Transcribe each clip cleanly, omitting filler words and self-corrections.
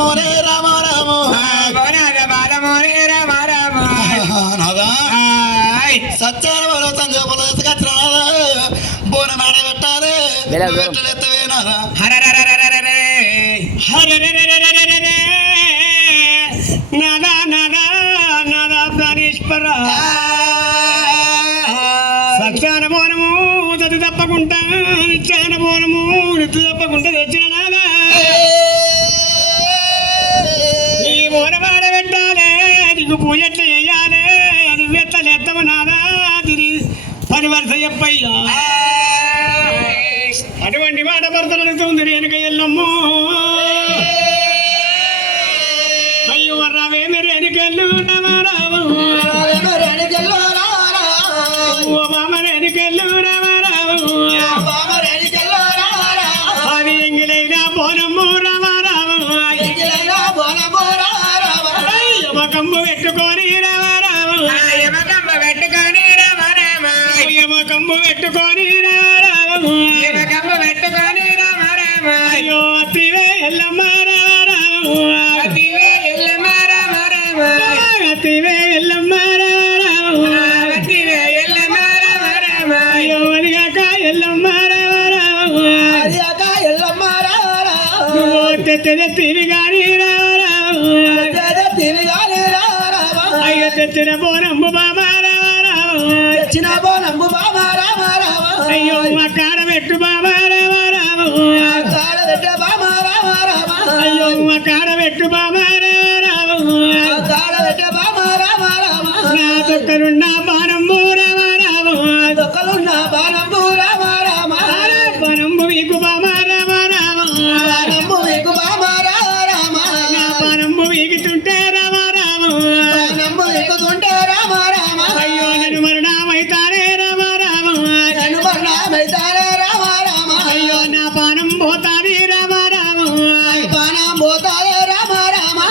బాలమోనే రామ రామ బాలమోనే రామ రామ నాదా సత్యాన బలో సంజోపల ఎత్తుకొచ్చిన బోన నాడ పెట్టాలి ఎత్తవే నాదా నాదా నాదా నాదా ప్రాణేశ్వర సత్యాన బోనము తది తప్పకుండా నిత్యాన బోనము నిత్య తప్పకుండా తెచ్చిన నాదా ఈ బోనమాడ పెట్టాలి నీకు పూజ ఎట్లా చేయాలి అది ఎత్తలు ఎత్తము నాదా తిరిగి పరివర్త చెప్పయ్యా అటువంటి మాట భర్తలు అడుగుతుంది వెనుక ఎల్లమ్ము అయ్యో రావే మీరు వెనుకెళ్ళు రామారావు వెనుకెళ్ళు రామారావు అది ఎంగిలైనా పోనమ్ము రామారావు యమకంబు పెట్టుకొని రామారావు యమకంబు పెట్టుకొని రామారావు యమకంబు పెట్టుకొని రామారావు యమకంబు పెట్టుకొని రామారావు అయ్యో అతివే ఎల్లమ్మ రామారావు అతివే ఎల్లమ్మ రామారావు అతివే ఎల్లమ్మ రామారావు అతివే ఎల్లమ్మ రామారావు అయ్యో అదిగాక ఎల్లమ్మ రామారావు అదిగాక ఎల్లమ్మ రామారావు తెత్తివి గాని రామారావు తెత్తివి గాని రామారావు అయ్యో తెచ్చిన బోనమ్ము బాబా రామారావు తెచ్చిన బోనమ్ము బాబా రామారావు అయ్యో అక్కడ పెట్టు బాబా రామారావు అక్కడ పెట్టు బాబా రామారావు అయ్యో అక్కడ పెట్టు బాబా రామారావు అక్కడ పెట్టు బాబా రామారావు నా తొక్కలున్న బాణంబు రామారావు తొక్కలున్న బాణంబు రామారావు బాణంబు వీకు బాబా రామారావు బాణంబు వీకు బాబా రామారావు నా బాణంబు వీగుతుంటే రామారావు బాణంబు వీగుతుంటే రామారావు అయ్యో నేను మరణమైతానే రామారావు నేను మరణమైతానే రామారావు అయ్యో నా బాణం పోతాది రామారావు బాణం పోతాది రామారావు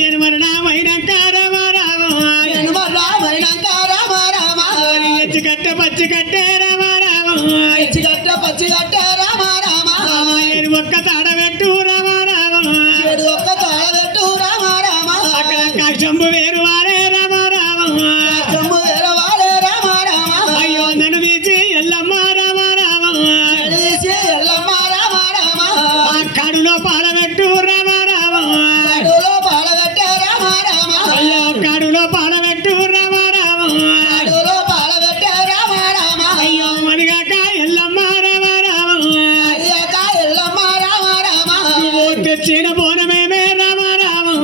నేను మరణమైనాక రామారావు నేను మరణమైనాక రామారావు ఎచ్చికట్ట పచ్చికట్టే రామారావు ఎచ్చికట్ట పచ్చికట్టే రామారావు నేను ఒక్క తాడ పెట్టు రామారావు నేను ఒక్క తాడ పెట్టు రామారావు అక్కడ కాశంబు వేరు వారే రామారావు కాశంబు వేరు వారే రామారావు అయ్యో నన్ను తీసి ఎల్లమ్మ రామారావు నన్ను తీసి ఎల్లమ్మ రామారావు ఆ కాడులో పాలబెట్టు రామారావు కాడులో పాలబెట్టే రామారావు అయ్యో కాడులో పాలబెట్టు రామారావు కాడులో పాలబెట్టే రామారావు అయ్యో మదిగాక ఎల్లమ్మ రామారావు మదిగాక ఎల్లమ్మ రామారావు తెచ్చిన బోనమేమే రామారావు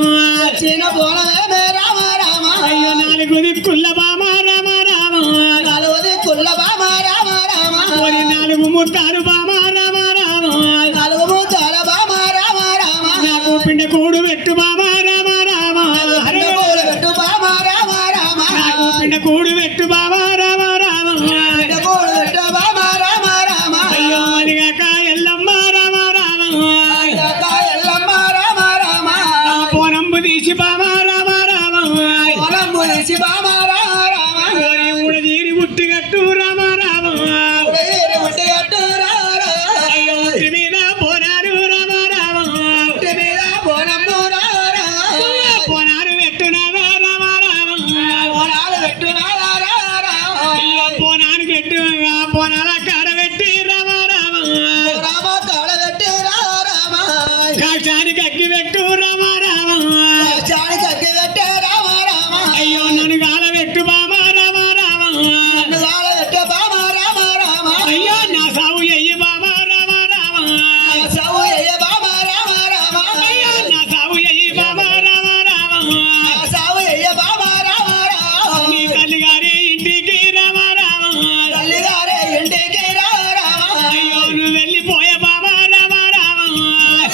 తెచ్చిన బోనమేమే రామారావు అయ్యో నాలుగు దిక్కుల బామ రామారావు నాలుగు దిక్కుల బామ రామారావు నాలుగు ముత్తారు బామ రామారావు నాలుగు ముత్తార బామ రామారావు నాకు పిండ కూడు పెట్టు బామ రామారావు పెట్టు బామ రామారావు నాకు పిండ కూడు పెట్టు బామ రామారావు పిండ కూడు పెట్టు బామ రామారావు అయ్యో అదిగాక ఎల్లమ్మ రామారావు అదిగాక ఎల్లమ్మ రామారావు పోనంబు తీసి బామ రామారావు పోనంబు తీసి బామ రామారావు ఉడదీరి ఉట్టి కట్టు రామారావు ఉడదీరి ఉట్టి కట్టు రామారావు అయ్యో ఉట్టి మీద పోనారు రామారావు ఉట్టి మీద పోనంబు రామారావు పోనారు పెట్టునారా రామారావు పోనారు పెట్టునారా రామారావు అయ్యో పోనారు పెట్టు పోనాల కాడ పెట్టి రామారావు రామ కాడ పెట్టి రామారావు కాక్షానికి అగ్గి పెట్టు రామారావు కాక్షానికి అగ్గి పెట్టే రామారావు అయ్యో నన్ను గాల పెట్టు బామ రామారావు నన్ను గాల పెట్టే బామ రామారావు అయ్యో నా సావు ఎయ్యి బామ రామారావు నా సావు ఎయ్యి బామ రామారావు అయ్యో నా సావు ఎయ్యి బామ రామారావు నా సావు ఎయ్యి బామ రామారావు నీ తల్లిగారి ఇంటికి రామారావు తల్లిగారి ఇంటికి రామారావు అయ్యో నువ్వు వెళ్ళిపోయే బామ రామారావు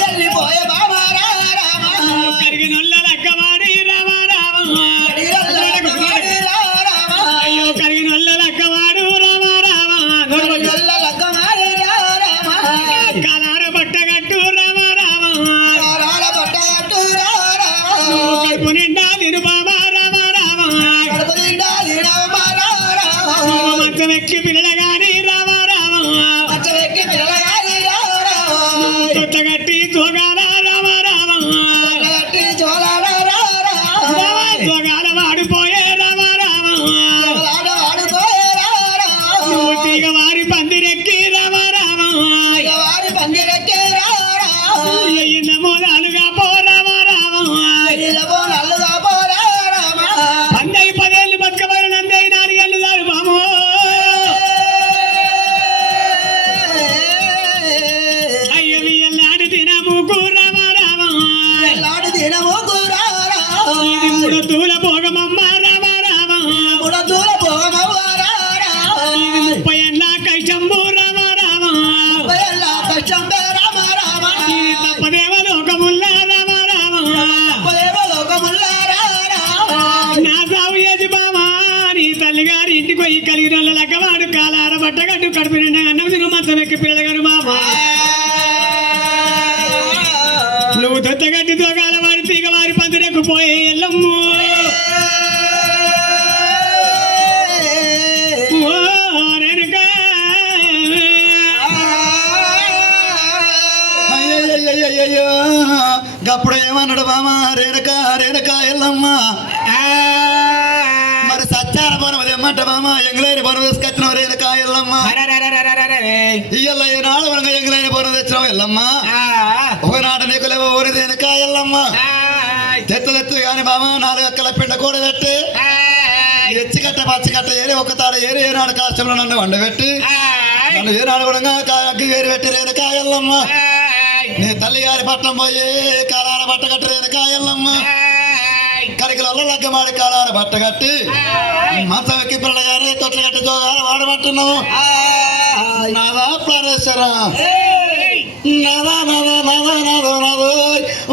వెళ్ళిపోయే బామ రామారావు కరిగినొల్ల లక్కవాడి రామారావు అయ్యో కరిగినొల్ల లక్కవాడు రామారావు కాలార బట్టగట్టు రామారావు కడుపు నిండా తిను బామ రామారావు మంచం ఎక్కి పిల్లగాని రామారావు తొత్తగట్టి తోగాల రామారావు ఎయ్యిన మూలాలుగా పో రామ రామ పండగ 10 ఏళ్ళు బతుకబడి నందే 4 ఏళ్ళు దారు బామో అయ్య వీళ్ళాడి తినము కూరమ రామ ఇది 3 తూల భోగమమ్మ రామ రామ ఇది 30 ఏళ్ళ కైచంబు రామ రామ ఇది తప్పదేవ లోకముల్ల రామ రామ నా సాగు చేసి బామా నీ తల్లిగారి ఇంటికి పోయి కలిగిన వాళ్ళ లెక్కవాడు కాలార బట్టగట్టు కడుపు నిండా అన్నం తిను మంచం ఎక్కి పిల్లగారు బామా నువ్వు దొత్తగట్టి తోగాల వాడి తీగ వారి పందిరెక్కు పోయి ఎల్లమ్ము ఓ రేణుకా. అయ్యయ్యో గప్పుడు ఏమన్నాడు బామ రేణుక రేణుక ఎల్లమ్మ మరి సత్యాన బోనం తెమ్మంట బామ ఎంగులైన బోనం తీసుకొచ్చినావు రేణుక ఎల్లమ్మ ఇయ్యల్ల ఈనాడు మనకు ఎంగులైన బోనం తెచ్చినావు ఎల్లమ్మ ఒకనాట నీకు లేవో ఊరి రేణుక ఎల్లమ్మ తెత్తు గాని బామ 4 అక్కల పిండ కూడా పెట్టి ఎచ్చికట్ట పచ్చికట్ట ఏరి ఒక తాడ ఏరి ఏనాడు కాష్టంలో నన్ను వండబెట్టి నన్ను ఏనాడు కూడా అగ్గి వేరు పెట్టి రేణుక ఎల్లమ్మ నీ తల్లి గారి పట్నం పోయి కాలాన బట్ట కట్టి రేణుక ఎల్లమ్మ కరికలలో లగ్గమాడి కాలాన బట్ట కట్టి మంచం ఎక్కి పిల్లగానే తొట్ల కట్టి జోగారు వాడబట్టున్నావు నాదా ప్రాణేశ్వర నాదా నాదా నాదా నాదో నాదో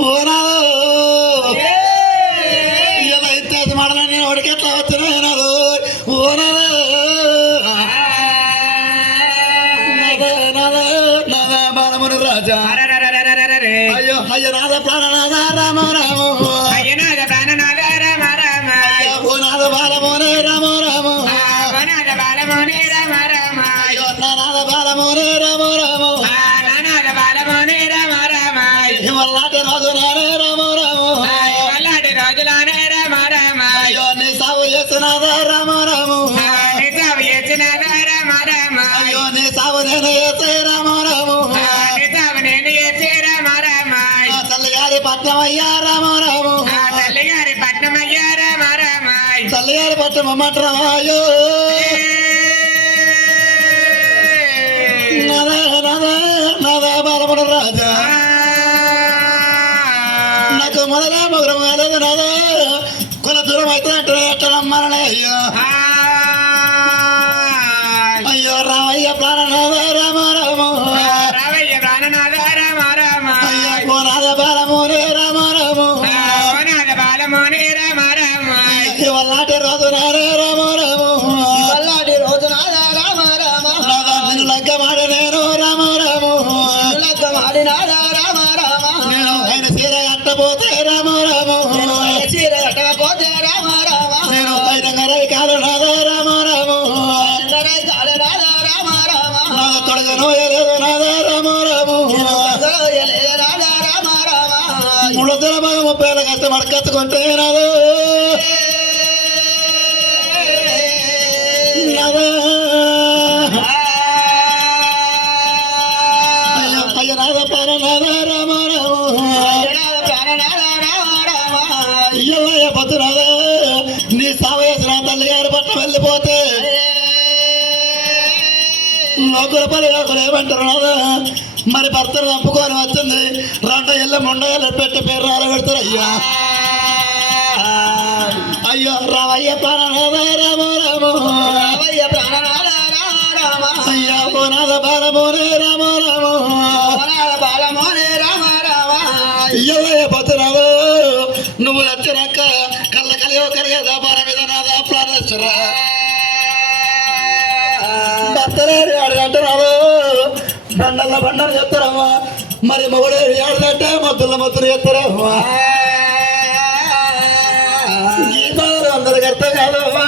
ఓ నాదో ఇలా ఇత్యాది మాడలా నేను వాడికి ఎట్లా వచ్చినా నాదో ఓ నాదో నాదా నాదా నాదా బాలముని రాజా అయ్యో అయ్యో నాద ప్రాణనాథ రామ రామ అయ్యనాథ ప్రాణనాథ రామ రామ ఓ నాద బాలమోనే రామ రామ నాథ బాలమోనే రామ రామ అయ్యో నాద బాలమోనే రామ రామ నాథ బాలమోనే రామ రామ హిమల్లాటి రాజు నానే రామ రామ వల్లాడి రోజులానే రామ రామ అయ్యో నీ సాగు చేసినాద రామ రామ నిజావు చేసినాద రామ రామ అయ్యో నీ సాగు నేను చేసే రామ రామ నిజావు నేను చేసే రామ రామ తల్లి గారి పట్నం అయ్యా రామ రామ తల్లి గారి పట్నం అయ్యా రామ రామ తల్లి గారి పట్నం అమ్మట్రాయో నాద నాద నాద బాలముని రాజా నాకు మొదల మొగరం కాలేదు నాదా కొన దూరం అయితే ఎట్టనమ్మనే అయ్యో అయ్యో రామయ్య ప్రాణనాథ రామ రామ రామయ్య ప్రాణనాథ రామ రామ అయ్యో కోనాథ బాలమోనే రామ రామ నాథ బాలమోనే రామ రామ వల్లాటి రోజు నారే రామ రామ వల్లాడి రోజు నాదా రామ రామ నాదా నిన్ను లగ్గమాడి నేను రామ రామ లగ్గమాడి నాదా రామ రామ నేను ఆయన చీర కట్టబోతే రామ రామ చీర కట్టకపోతే రామ రామ నేను ఆయన గరై కాలు నాదా రామ రామ అందరై కాదు నాదా రామ రామ నాద తొడగను ఎలేదు నాదా రామ రామ ఎలే నాదా రామ రామ 30 ఏళ్ళ కష్టపడి కత్తుకుంటే నాదు నాదా అయ్యో అయ్య నాద ప్రాణనాథ రామ రామ ప్రాణనాదా రామ రామ ఇయ్యవయ్య పతునాథ నీ సావయసిన తల్లి గారి పట్ల వెళ్ళిపోతే నోకుల పని ఒకరు ఏమంటారు నాదా మరి భర్తను చంపుకొని వచ్చింది 2 ఏళ్ళ 3 ఏళ్ళ పెట్టి పేరు రాలబెడతారు అయ్యా అయ్యో రావయ్య ప్రాణనాథ రామ రామ రామయ్య ప్రాణనాదా రామ రామ అయ్యా పోనాథ బాలమోనే రామ రామ వనాల బాలమోనే రామ రామ ఇయ్యవయ్య పతునాథ నువ్వు నచ్చినాక కళ్ళ కలియో కలిగే వ్యాపార మీద నాదా ప్రాణేశ్వర భర్తలేరు ఆడదంటున్నావు బండల బండలు చెప్తారమ్మా మరి మొగుడు ఆడదంటే మొత్తులు చెప్తారమ్మా గీతాలు అందరికి అర్థం కాదమ్మా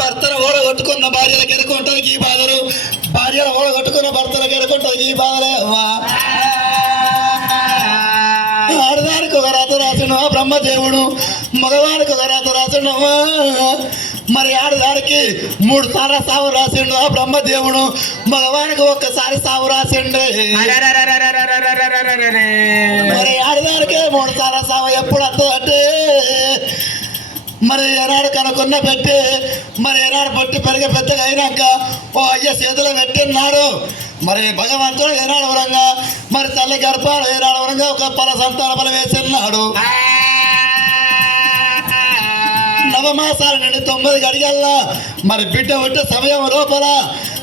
భర్తను ఓడగొట్టుకున్న భార్యలకు ఎరుకుంటుంది ఈ బాధలు భార్యను ఓడగొట్టుకున్న భర్తలకు ఎరుకుంటుంది ఈ బాధలే అమ్మా ఆడదానికి ఒక రాత రాసిన బ్రహ్మదేవుడు మగవానికి ఒక రాత రాసినమ్మా మరి ఆడదానికి 3 సార్లు సావు రాసిండు ఆ బ్రహ్మదేవుడు, మగవానికి ఒక్కసారి సావు రాసిండు. మరి ఆడదానికి 3 సార్లు సావు ఎప్పుడు వస్తుందంటే మరి ఏనాడు కనుకున్న పెట్టి మరి ఏనాడు పట్టి పెరిగి పెద్దగా అయినాక ఓ అయ్య చేతిలో పెట్టినాడు. మరి భగవంతుడు ఏనాడు వరంగా మరి తల్లి గర్భాలు ఏనాడు వరంగా ఒక పల సంతాన బలం వేసినాడు. నవమాసాల నుండి 9 గడియల్లా మరి బిడ్డ ఉంటే సమయం లోపల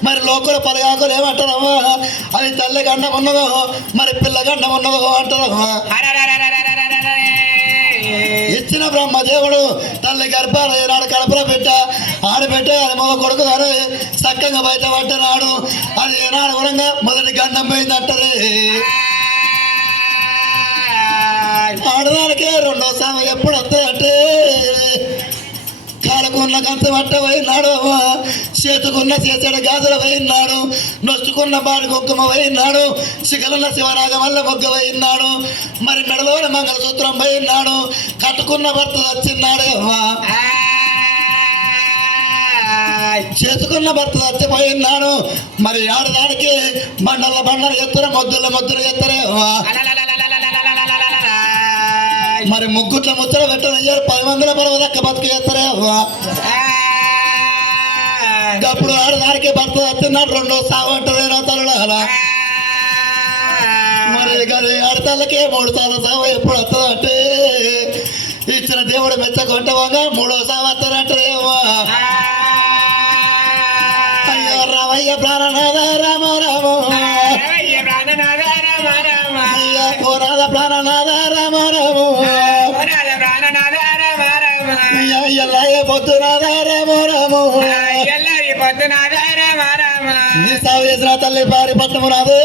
మరి లోకల పలగాకులు ఏమంటారమ్మా, అది తల్లి గండం ఉన్నదో మరి పిల్ల గండం ఉన్నదో అంటారమ్మా. ఇచ్చిన బ్రహ్మదేవుడు తల్లి గర్భాలు ఏనాడు కడపలో పెట్ట ఆడబెట్ట అది మగ కొడుకు కానీ చక్కగా బయట పట్టినాడు. అది ఏనాడు వరంగా మొదటి గండం పోయిందంటారే. ఆడదానికే 2వ సామ ఎప్పుడు వస్తాయంటే కాలుకున్న కంచ పట్ట పోయినాడు, చేతుకున్న చేసాడు గాజులు పోయినాడు, నొచ్చుకున్న బాడి కుంకుమ పోయినాడు, శిఖలున్న శివరాగ వల్ల మొగ్గ పోయినాడు, మరి మెడలోని మంగళసూత్రం పోయినాడు, కట్టుకున్న భర్త వచ్చిన్నాడు. చేసుకున్న భర్త చచ్చిపోయినాడు. మరి ఆడదానికి బండల బండలు ఎత్తుర మొద్దుల మొద్దులు ఎత్తరే. మరి ముగ్గుట్ల ముచ్చట పెట్టనయ్యారు 10 మందిల పర్వదక్క బతుకు చేస్తారే. అప్పుడు ఆడదానికి భర్త వచ్చినాడు 2వ సావు అంటారేనా తల్లుల. మరి అది ఆడతల్లకి 3 సార్లు సావు ఎప్పుడు వస్తుందంటే ఇచ్చిన దేవుడు మెచ్చకుంటావాగా 3వ సావు వస్తారంటారేమో. అయ్యో రామయ్య ప్రాణనాథ రామ రామ, అయ్యో పోరాద ప్రాణనాథ రామ రామ, ఎల్లయ్య పొద్దునాథ రామ రామ, నీ సాగు చేసిన తల్లి పారి పట్టము నాదే.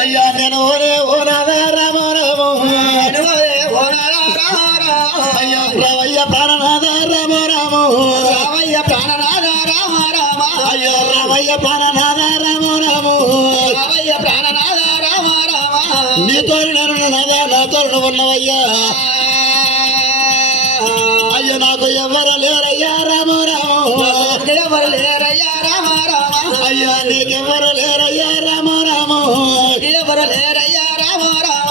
అయ్యా నేను ఓ నాథ రామ రామ, అయ్యా రావయ్య ప్రాణనాథ రామ రామ, రామయ్య ప్రాణనాథ రామ రామ, అయ్యో రావయ్య ప్రాణనాథ రామ రామ, రామయ్య ప్రాణనాథ రామ రామ, నీతో నేను నాదా నాతో నువ్వు ఉన్నవయ్యా. అయ్యో నాకు ఎవరు లేరయ్యా రామ రామ, ఎవరు లేరయ్యా రామ రామ, అయ్యా నీకెవరు లేరయ్యా రామ రామ, ఎవరు లేరయ్యా రామ రామ,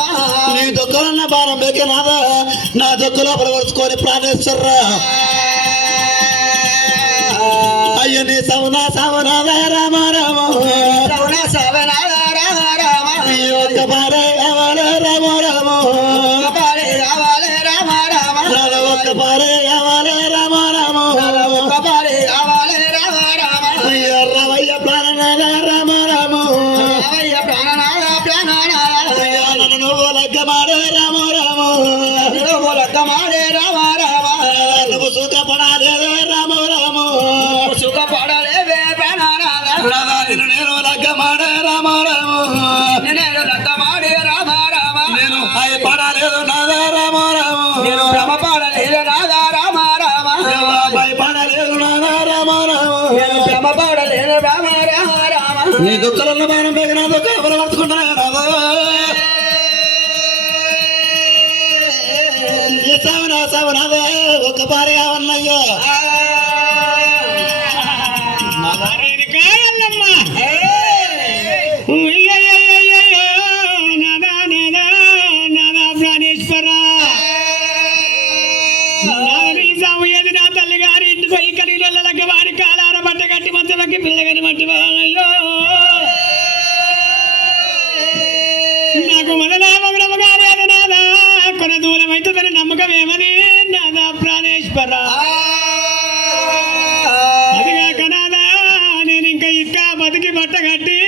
నీ దుఃఖాలన్న భారం బెక్కినాదా నా దుఃఖ లోపల వరుచుకొని ప్రాణేశ్వరరా. అయ్యో నీ సవనాథ రామ రామ, రమణ సవనాథ రామ రామ, ఒక్క పారే కావాలి రామ రామ, కపాలి రావాలి రామ రామ, ఒక్క పారే కావాలి రామ రామ, కపాలి రావాలి రామ రామ, అయ్యో రవయ్య ప్రాణనాథ రామ రామ, రామయ్య ప్రాణనాథ ప్రాణనాథ, అయ్యో నన్ను నువ్వు లగ్గమాడే రామ రామ, నువ్వు లగ్గమాడే రామ రామ, నువ్వు సుఖపడాలే రామ రామ, సుఖపడలేవే ప్రాణనాథ, నిన్ను నేను లగ్గమాడే రామ రామ, నేను లగ్గమాడే రామ రామ, నేను భయపడలేదు నాద రామ రామ, నేను భ్రమపడలేదు నాథ రామ రామ, భయపడలేదు నాద రామ రామ, నేను భ్రమపడలేదు రామ రామ రామ, నీ దుఃఖాలను భారం పెరిగిన దుఃఖాలు పడుతుకుంటున్నా సవనాథే ఒక పారి కావన్నయ్యో. తల్లి గారి ఇంటికి పోయి కలిగి వారి కాలార బట్ట కట్టి మంచలకి పిల్లగని మట్టి అయ్యో నాకు మొదలమ్మ గారు నాదా కొన దూరం అవుతుందని నమ్మకం ఏమని నాదా ప్రాణేశ్వర. అదిగాక నాదా నేను ఇంకా బతికి బట్ట కట్టి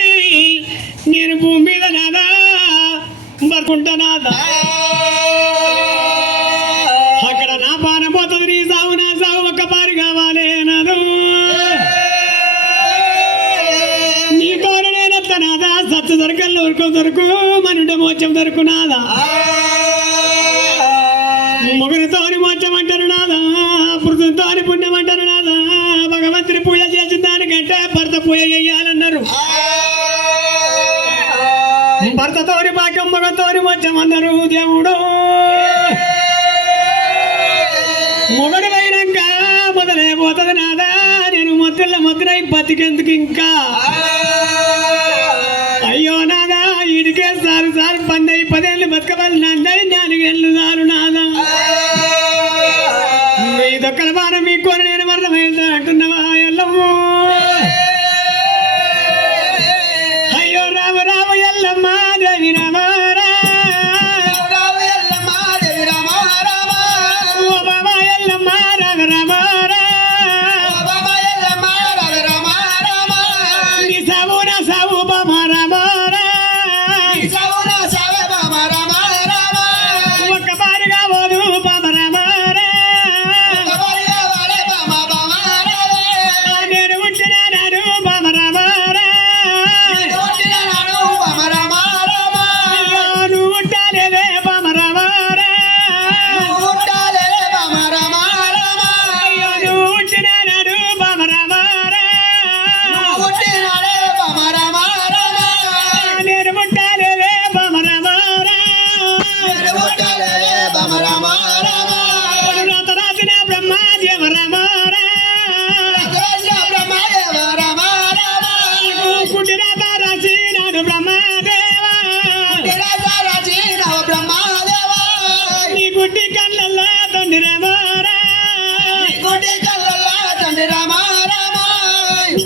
నేను భూమి మీద నాదా బతుకుంటా నాదా. అక్కడ నా పాన పోతుంది నీ సాగు నా సాగు ఒక్క పారి కావాలి నాదు. నీ కోరు నేనెత్త నాదా సత్తు దొరకల్లో ఉరుకు దొరుకు మనుంటే మోచం దొరుకు నాదా. మొగనితోని మోచం అంటారు నాదా, పురుషునితోని పుణ్యం అంటారు నాదా. భగవంతుని పూజ చేసిన దానికంటే భర్త పూజ చేయాలన్నారు. భర్తతోని భాగ్యం మగతోని మోచం అన్నారు దేవుడు. మొగడు అయినాక మొదలే పోతుంది నాదా నేను మొత్తులై బతికెందుకు ఇంకా అయ్యో నాదా ఇడికే సారు పందై 10 ఏళ్ళు బతకవాలి నందరి 4 ఏళ్ళు సారు నాదా ఇదొక్కల వారం మీకు నేను మరణమైందా అంటున్నావా ఎల్లమ్మో అయ్యో రామ రామ ఎల్లమ్మ దేవి రామ ఓ బాబా ఎల్లమ్మ రామ రామ నీ సావు నా సావు బాబా రామ ఒక్క బారిగా పోదు బాబా రామ నేను పుట్టిన నాడు బాబా రామ నువ్వు పుట్టాలేదే బాబా రామ అయ్యో నువ్వు పుట్టిన నాడు బాబా రామ నేను పుట్టాలేదే బాబా రామ రాత్రి బ్రహ్మదేవ రామ కుటిరాత రాసి నాడు బ్రహ్మదేవ నీ గుడ్డి కళ్ళల్లో తండ్రి రామ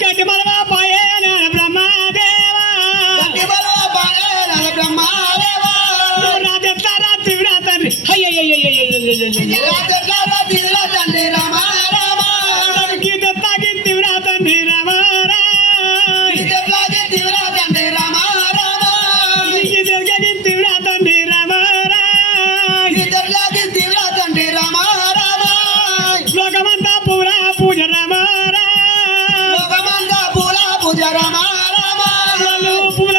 గడ్డి మలవా పాయే నాడు బ్రహ్మదేవ రాత్రి తండ్రి గీతకి తీవ్ర తండ్రి రామ గీతకి తీవ్ర తండ్రి రామ లోకమంతా పూజ రామ పూల